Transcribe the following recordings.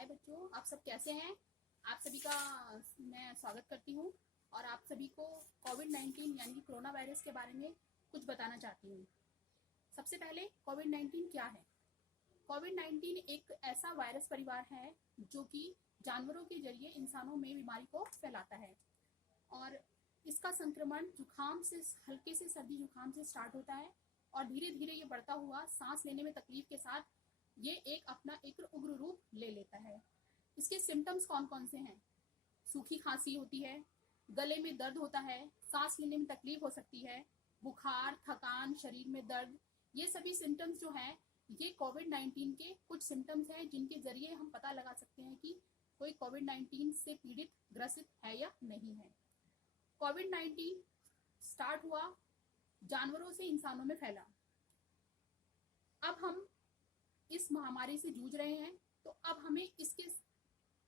हाय बच्चों, आप सब कैसे हैं। आप सभी का मैं स्वागत करती हूँ और आप सभी को कोविड-19 यानी कि कोरोना वायरस के बारे में कुछ बताना चाहती हूँ। सबसे पहले कोविड-19 क्या है। कोविड-19 एक ऐसा वायरस परिवार है जो कि जानवरों के जरिए इंसानों में बीमारी को फैलाता है और इसका संक्रमण जुकाम से, हल्के से सर्दी जुकाम से स्टार्ट होता है और धीरे धीरे ये बढ़ता हुआ सांस लेने में तकलीफ के साथ ये एक उग्र रूप ले लेता है। इसके सिम्टम्स कौन कौन से हैं। सूखी खांसी होती है, गले में दर्द होता है, सांस लेने में तकलीफ हो सकती है, बुखार, थकान, शरीर में दर्द, ये सभी सिम्टम्स जो हैं ये कोविड-19 के कुछ सिम्टम्स हैं जिनके जरिए हम पता लगा सकते हैं कि कोई कोविड-19 से पीड़ित ग्रसित है या नहीं है। कोविड-19 स्टार्ट हुआ, जानवरों से इंसानों में फैला। अब हम इस महामारी से जूझ रहे हैं, तो अब हमें इसके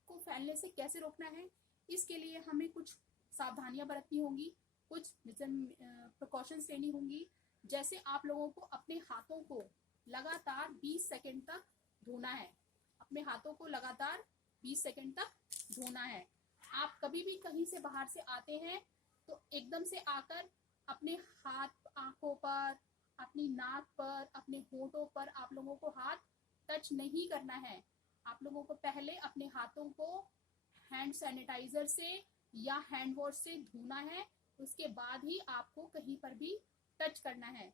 को फैलने से कैसे रोकना है, इसके लिए हमें कुछ सावधानियां बरतनी होंगी, कुछ प्रिकॉशंस लेनी होंगी। जैसे आप लोगों को अपने हाथों को लगातार 20 सेकंड तक धोना है। अपने हाथों को लगातार 20 सेकंड तक धोना है। आप कभी भी कहीं से बाहर से आते हैं तो एकदम से आकर अपने हाथ, आंखों पर, अपनी नाक पर, अपने होठों पर आप लोगों को हाथ टच नहीं करना है। आप लोगों को पहले अपने हाथों को हैंड सैनिटाइजर से या हैंड वॉश से धोना है, उसके बाद ही आपको कहीं पर भी टच करना है।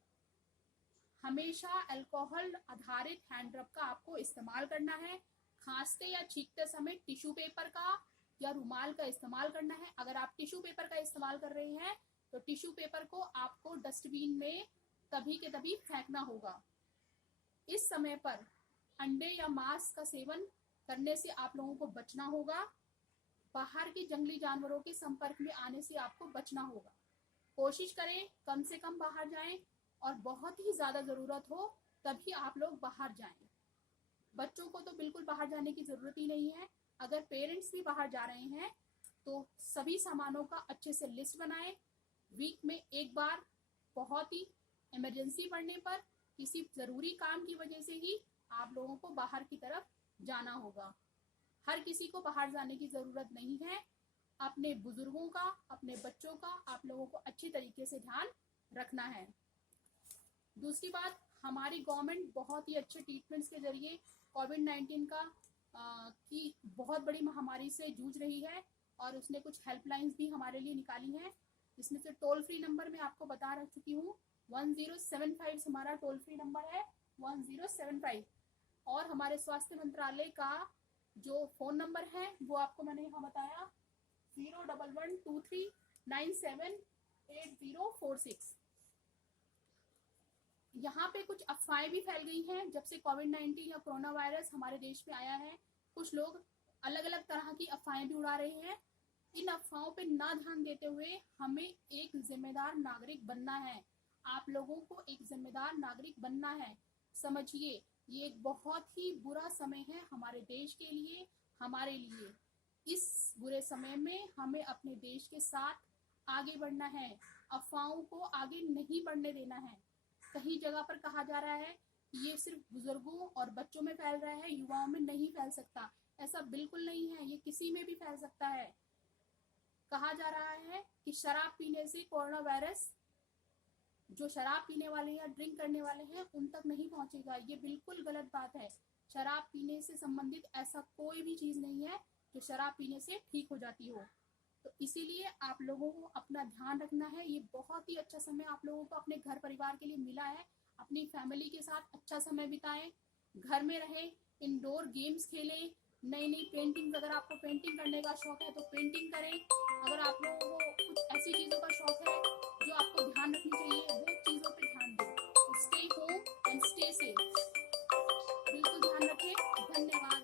हमेशा अल्कोहल आधारित हैंड रब का आपको इस्तेमाल करना है। खांसते या छींकते समय टिश्यू पेपर का या रुमाल का इस्तेमाल करना है। अगर आप टिश्यू पेपर का इस्तेमाल कर रहे हैं तो टिश्यू पेपर को आपको डस्टबिन में तभी के तभी फेंकना होगा। इस समय पर अंडे या मांस का सेवन करने से आप लोगों को बचना होगा। बाहर के जंगली जानवरों के संपर्क में आने से आपको बचना होगा। कोशिश करें कम से कम बाहर जाएं और बहुत ही ज्यादा जरूरत हो तभी आप लोग बाहर जाएं। बच्चों को तो बिल्कुल बाहर जाने की जरूरत ही नहीं है। अगर पेरेंट्स भी बाहर जा रहे हैं तो सभी सामानों का अच्छे से लिस्ट बनाएं। वीक में एक बार, बहुत ही इमरजेंसी पड़ने पर, किसी जरूरी काम की वजह से ही आप लोगों को बाहर की तरफ जाना होगा। हर किसी को बाहर जाने की जरूरत नहीं है। अपने बुजुर्गों का, अपने बच्चों का आप लोगों को अच्छी तरीके से ध्यान रखना है। दूसरी बात, हमारी गवर्नमेंट बहुत ही अच्छे ट्रीटमेंट्स के जरिए कोविड-19 की बहुत बड़ी महामारी से जूझ रही है और उसने कुछ हेल्पलाइंस भी हमारे लिए निकाली हैं, जिसमें से टोल फ्री नंबर मैं आपको बता रख चुकी हूँ। 1075 हमारा टोल फ्री नंबर है, 1075। और हमारे स्वास्थ्य मंत्रालय का जो फोन नंबर है वो आपको मैंने यहाँ बताया, 01123978046। यहाँ पे कुछ अफवाहें भी फैल गई हैं जब से कोविड-19 या कोरोना वायरस हमारे देश में आया है। कुछ लोग अलग अलग तरह की अफवाहें भी उड़ा रहे हैं। इन अफवाहों पे ना ध्यान देते हुए हमें एक जिम्मेदार नागरिक बनना है। आप लोगों को एक जिम्मेदार नागरिक बनना है। समझिए, ये एक बहुत ही बुरा समय है हमारे देश के लिए, हमारे लिए। इस बुरे समय में हमें अपने देश के साथ आगे बढ़ना है। अफवाहों को आगे नहीं बढ़ने देना है। कहीं जगह पर कहा जा रहा है ये सिर्फ बुजुर्गों और बच्चों में फैल रहा है, युवाओं में नहीं फैल सकता। ऐसा बिल्कुल नहीं है, ये किसी में भी फैल सकता है। कहा जा रहा है कि शराब पीने से कोरोना वायरस जो शराब पीने वाले या ड्रिंक करने वाले हैं उन तक नहीं पहुंचेगा। ये बिल्कुल गलत बात है। शराब पीने से संबंधित ऐसा कोई भी चीज नहीं है जो शराब पीने से ठीक हो जाती हो। तो इसीलिए आप लोगों को अपना ध्यान रखना है। ये बहुत ही अच्छा समय आप लोगों को अपने घर परिवार के लिए मिला है। अपनी फैमिली के साथ अच्छा समय बिताएं, घर में रहें, इंडोर गेम्स खेलें, नई नई पेंटिंग, अगर आपको पेंटिंग करने का शौक है तो पेंटिंग करें। अगर आप लोगों को कुछ ऐसी चीजों का शौक है जो आपको ध्यान रखनी चाहिए, वो चीजों पे ध्यान दें। Stay home and stay safe. बिल्कुल ध्यान रखें। धन्यवाद।